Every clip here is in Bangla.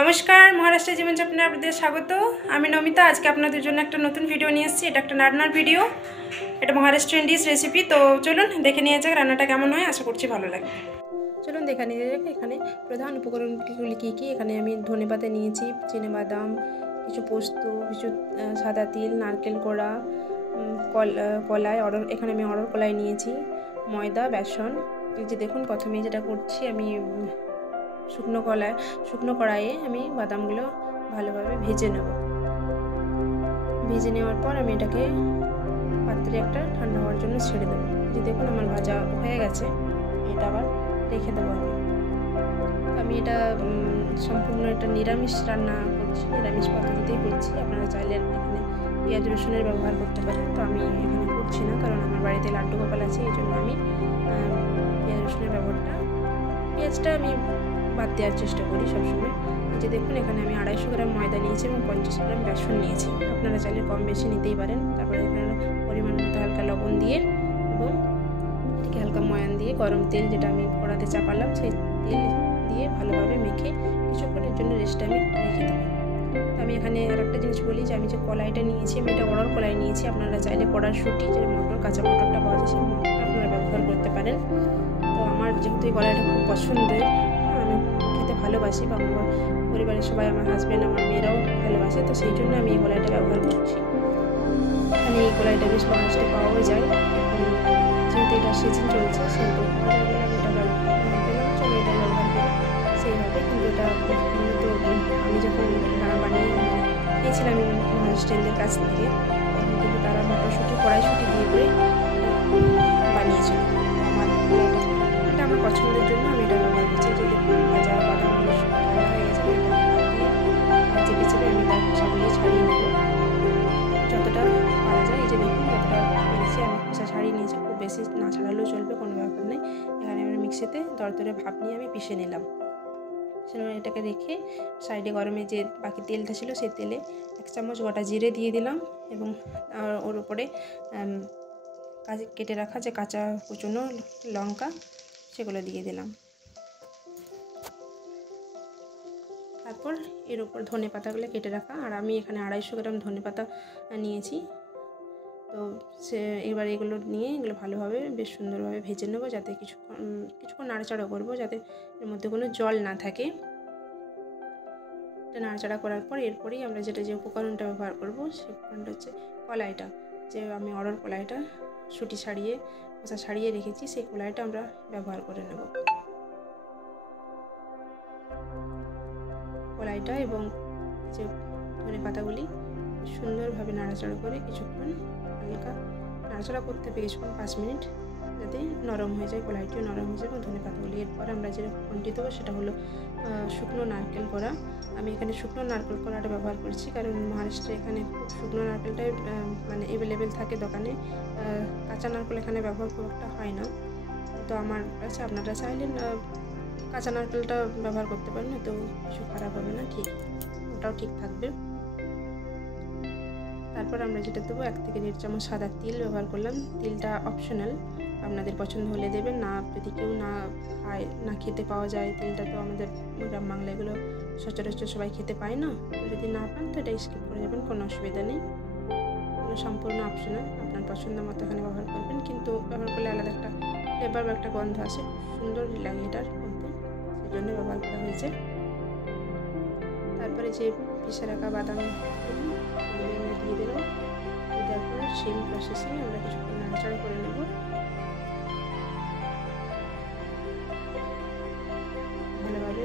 নমস্কার, মহারাষ্ট্র জীবনযাপনে আপনাদের স্বাগত। আমি নমিতা। আজকে আপনাদের জন্য একটা নতুন ভিডিও নিয়ে এসেছি। এটা একটা রান্নার ভিডিও, এটা মহারাষ্ট্রিয়ান ডিশ রেসিপি। তো চলুন দেখে নিয়ে যাক রান্নাটা কেমন হয়। আশা করছি ভালো লাগবে। চলুন দেখে নিয়ে যাক এখানে প্রধান উপকরণগুলি কী কী। এখানে আমি ধনেপাতা নিয়েছি, চিনেবাদাম, কিছু পোস্ত, কিছু সাদা তিল, নারকেল কোড়া, কলাই এখানে আমি অড়হর কলাই নিয়েছি, ময়দা, বেসন। এই যে দেখুন, প্রথমে যেটা করছি আমি শুকনো কড়াইয়ে আমি বাদামগুলো ভালোভাবে ভেজে নেব। ভেজে নেওয়ার পর আমি এটাকে পাত্রে একটা ঠান্ডা হওয়ার জন্য ছেড়ে দেবো। যে দেখুন আমার ভাজা হয়ে গেছে, এটা আবার রেখে দেবো। আমি এটা সম্পূর্ণ এটা নিরামিষ রান্না করছি, নিরামিষ পদ্ধতিতেই করছি। আপনারা চাইলে এখানে পেঁয়াজ রসুনের ব্যবহার করতে পারেন, তো আমি এখানে করছি না, কারণ আমার বাড়িতে লাড্ডু গোপাল আছে, এই জন্য আমি পেঁয়াজ রসুনের পেঁয়াজটা আমি বাদ দেওয়ার চেষ্টা করি সবসময়। এই যে দেখুন, এখানে আমি 250 গ্রাম ময়দা নিয়েছি এবং 50 গ্রাম বেসন নিয়েছি। আপনারা চাইলে কম বেশি নিতেই পারেন। তারপরে এখানে পরিমাণ মতো হালকা লবণ দিয়ে এবং এটিকে হালকা ময়ান দিয়ে গরম তেল যেটা আমি কড়াতে চাপালাম, সেই তেল দিয়ে ভালোভাবে মেখে কিছুক্ষণের জন্য রেস্টে আমি রেখে দেবো। তো আমি এখানে আর একটা জিনিস বলি, যে আমি যে কলাইটা নিয়েছি, আমি এটা অড়হর কলাই নিয়েছি। আপনারা চাইলে কড়াইশুঁটি, যেটা মটর, কাঁচা মটরটা পাওয়া যায়, সেই মটরটা আপনারা ব্যবহার করতে পারেন। তো আমার যেহেতু এই কলাইটা খুব পছন্দের, আমি খেতে ভালোবাসি, বা আমার পরিবারের সবাই, আমার হাজব্যান্ড, আমার মেয়েরাও ভালোবাসে, তো সেই জন্য আমি এই কলাইটা ব্যবহার করছি। এখানে এই কলাইটা বেশ মহারাষ্ট্রে পাওয়াও যায়। এখন যেহেতু এটা সিজন চলছে, সেহেতু পাওয়া যায় বলে আমি এটা পেলাম, চলো এটা ব্যবহার করি সেইভাবে। কিন্তু এটা মূলত আমি যখন বানিয়ে খেয়েছিলাম মহারাষ্ট্রিয়ানদের কাছ থেকে, তখন কিন্তু তারা মটরশুঁটি, কড়াইশুঁটি দিয়ে করে বানিয়েছিল। এটা আমার পছন্দের জন্য আমি এটা ব্যবহার করছি। যে দেখুন, ভাজা বাদামগুলো ঠান্ডা হয়ে গেছে, চেপে চেপে আমি তার খোসাগুলি ছাড়িয়ে নেব যতটা পারা যায়। এই যে দেখুন, যতটা পেরেছি আমি খোসা ছাড়িয়ে নিয়েছি। খুব বেশি না ছাড়ালেও চলবে, কোনো ব্যাপার নেই। এখানে আমি মিক্সিতে দরদরে ভাপ নিয়ে আমি পিষে নিলাম। এটাকে রেখে সাইডে গরমে যে বাকি তেলটা ছিল, সেই তেলে 1 চামচ গোটা জিরে দিয়ে দিলাম এবং ওর উপরে কেটে রাখা যে কাঁচা কুচনো লঙ্কা, সেগুলো দিয়ে দিলাম। তারপর এর উপর ধনে পাতাগুলো কেটে রাখা, আর আমি এখানে 250 গ্রাম ধনে পাতা নিয়েছি। তো এবার এগুলো নিয়ে এগুলো ভালোভাবে বেশ সুন্দরভাবে ভেজে নেবো, যাতে কিছুক্ষণ নাড়াচাড়া করবো, যাতে এর মধ্যে কোনো জল না থাকে। এটা নাড়াচাড়া করার পর এরপরেই আমরা যে উপকরণটা ব্যবহার করবো, সেই উপকরণটা হচ্ছে কলাইটা। যে আমি অড়হর কলাইটা শুটি ছাড়িয়ে, খোসা ছাড়িয়ে রেখেছি, সেই কলাইটা আমরা ব্যবহার করে নেব। কলাইটা এবং যে ধনে পাতাগুলি সুন্দরভাবে নাড়াচাড়া করে কিছুক্ষণ হালকা নাড়াচাড়া করতে হবে, কিছুক্ষণ 5 মিনিট, যাতে নরম হয়ে যায়, কলাইটিও নরম হয়ে যায় এবং ধনে পাতাগুলি। এরপর আমরা যে উপকরণটি দেবো সেটা হলো শুকনো নারকেল কোড়া। আমি এখানে শুকনো নারকেল কোড়াটা ব্যবহার করছি, কারণ মহারাষ্ট্রে এখানে খুব শুকনো নারকেলটাই মানে অ্যাভেলেবেল থাকে দোকানে। কাঁচা নারকেল এখানে ব্যবহার খুব একটা হয় না। তো আমার কাছে আপনারা চাইলেন কাঁচা নারকেলটা ব্যবহার করতে পারেন, তো কিছু খারাপ হবে না, ঠিক ওটাও ঠিক থাকবে। তারপর আমরা যেটা দেবো, 1 থেকে 1.5 চামচ সাদা তিল ব্যবহার করলাম। তিলটা অপশনাল, আপনাদের পছন্দ হলে দেবেন, না যদি কেউ না খেতে পাওয়া যায়, তিলটা তো আমাদের গ্রাম বাংলা এগুলো সচরাচর সবাই খেতে পায় না, তো যদি না পান তো এটা স্কিপ করে যাবেন, কোনো অসুবিধা নেই। এগুলো সম্পূর্ণ অপশনাল, আপনার পছন্দ মতো এখানে ব্যবহার করবেন, কিন্তু ব্যবহার করলে আলাদা একটা ফ্লেভার বা একটা গন্ধ আসে, সুন্দর লাগে এটার মধ্যে, সেই জন্য ব্যবহার করা হয়েছে। তারপরে যে পিষে রাখা বাদাম দিয়ে দিলাম। তারপরে সেম প্রসেসে আমরা কিছুক্ষণ নাড়াচাড়া করে নেব। ভালোভাবে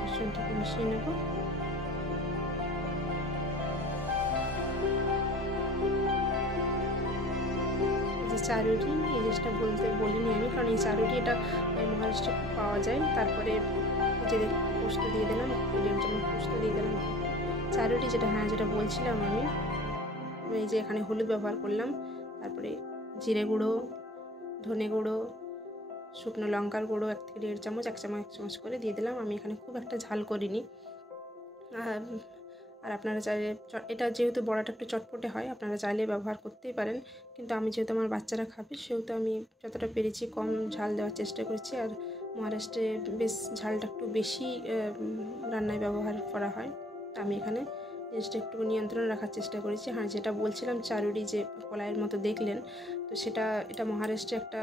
মিশ্রণটাকে মিশিয়ে নেব। যে চারুটি, এই জিনিসটা বলিনি আমি, কারণ এই চারুটি এটা মহারাষ্ট্রে পাওয়া যায়। তারপরে যে পোস্ত দিয়ে দিলাম, 1.5 চামচ পোস্ত দিয়ে দিলাম। চারুটি যেটা বলছিলাম আমি, এই যে এখানে হলুদ ব্যবহার করলাম, তারপরে জিরে গুঁড়ো, ধনে গুঁড়ো, শুকনো লঙ্কার গুঁড়ো 1 থেকে 1.5 চামচ, 1 চামচ করে দিয়ে দিলাম। আমি এখানে খুব একটা ঝাল করিনি। আর আপনারা চাইলে এটা যেহেতু বড়াটা একটু চটপটে হয়, আপনারা চাইলে ব্যবহার করতেই পারেন, কিন্তু আমি যেহেতু আমার বাচ্চারা খাবে সেহেতু আমি যতটা পেরেছি কম ঝাল দেওয়ার চেষ্টা করছি। আর মহারাষ্ট্রে বেশ ঝালটা একটু বেশি রান্নায় ব্যবহার করা হয়, আমি এখানে জিনিসটা একটু নিয়ন্ত্রণে রাখার চেষ্টা করেছি। হ্যাঁ, যেটা বলছিলাম চারুরি যে কলাইয়ের মতো দেখলেন, তো এটা মহারাষ্ট্রে একটা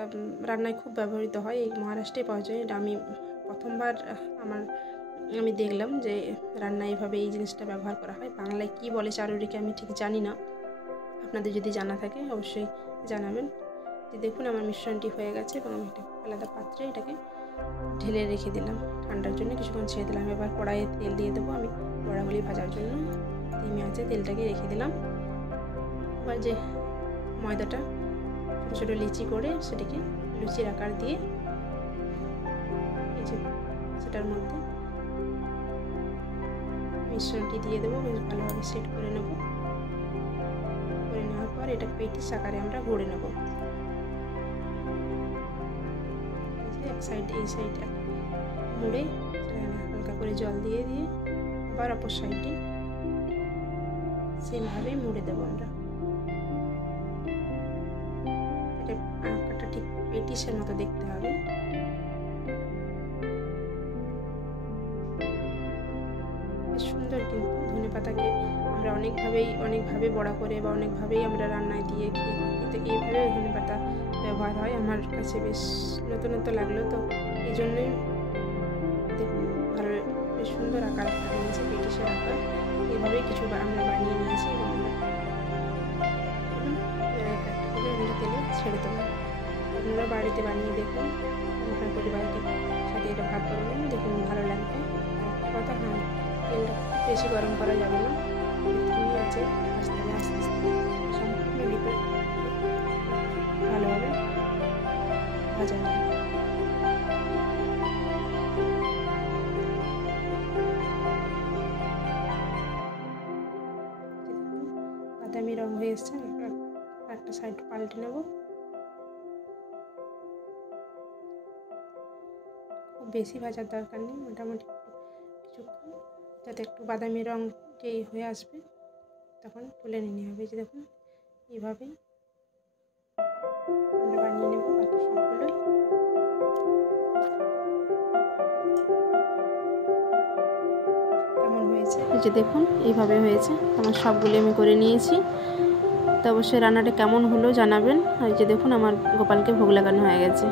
রান্নায় খুব ব্যবহৃত হয়, এই মহারাষ্ট্রেই পাওয়া যায়। এটা আমি প্রথমবার আমি দেখলাম যে রান্নায় এভাবে এই জিনিসটা ব্যবহার করা হয়। বাংলায় কি বলে চারুরিকে আমি ঠিক জানি না, আপনাদের যদি জানা থাকে অবশ্যই জানাবেন। যে দেখুন আমার মিশ্রণটি হয়ে গেছে এবং আমি একটা আলাদা পাত্রে এটাকে ঢেলে রেখে দিলাম, ঠান্ডার জন্য কিছুক্ষণ ছেড়ে দিলাম। এবার কড়াইয়ে তেল দিয়ে দেবো আমি বড়াগুলি ভাজার জন্য। ধিমে আঁচে তেলটাকে রেখে দিলাম। এবার যে ময়দাটা ছোটো ছোটো লিচি করে সেটাকে লুচির আকার দিয়ে এই যে সেটার মধ্যে মিশ্রণটি দিয়ে দেবো, বেশ ভালোভাবে সেট করে নেব। করে নেওয়ার পর এটা পেটিস আকারে আমরা গড়ে নেব। এক সাইড এই সাইডে মুড়ে হালকা করে জল দিয়ে দিয়ে আবার অপর সাইডে সেমভাবে মুড়ে দেবো আমরা। এটা আঁকাটা ঠিক পেটিসের মতো দেখতে হবে। বেশ সুন্দর, কিন্তু ধনেপাতাকে আমরা অনেকভাবে বড়া করে বা অনেকভাবেই আমরা রান্নায় দিয়ে খেয়ে থাকি, তো এইভাবে ধনেপাতা ব্যবহার হয়। আমার কাছে বেশ নতুনত্ব লাগলো, তো এই জন্যই দেখুন ভালো বেশ সুন্দর আকার একটা নিয়েছে, পেটিসের আকার। এইভাবেই কিছু আমরা বানিয়ে নিয়েছি এবং আমরা তেলে ছেড়ে দেবো। আপনারা বাড়িতে বানিয়ে দেখুন, আপনার পরিবারকে সাথে এটা ভাগ করে নিন, দেখুন ভালো লাগবে। একটা কথা, হ্যাঁ, তেলটা বেশি গরম করা যাবে না, ঠিক আছে, আস্তে আস্তে সম্পূর্ণ ডিপে ভালোভাবে ভাজা যায়। বাদামি রং হয়ে এসছে, একটা সাইড পাল্টে নেব। খুব বেশি ভাজার দরকার নেই, মোটামুটি কিছুক্ষণ যাতে একটু বাদামি রং যেই হয়ে আসবে তখন তুলে নিতে হবে। যে দেখুন এইভাবেই আমরা বানিয়ে নেব বাকি সবগুলোই। কেমন হয়েছে এই যে দেখুন এইভাবে হয়েছে, আমার সবগুলো আমি করে নিয়েছি। তো অবশ্যই রান্নাটা কেমন হলো জানাবেন। আর যে দেখুন আমার গোপালকে ভোগ লাগানো হয়ে গেছে।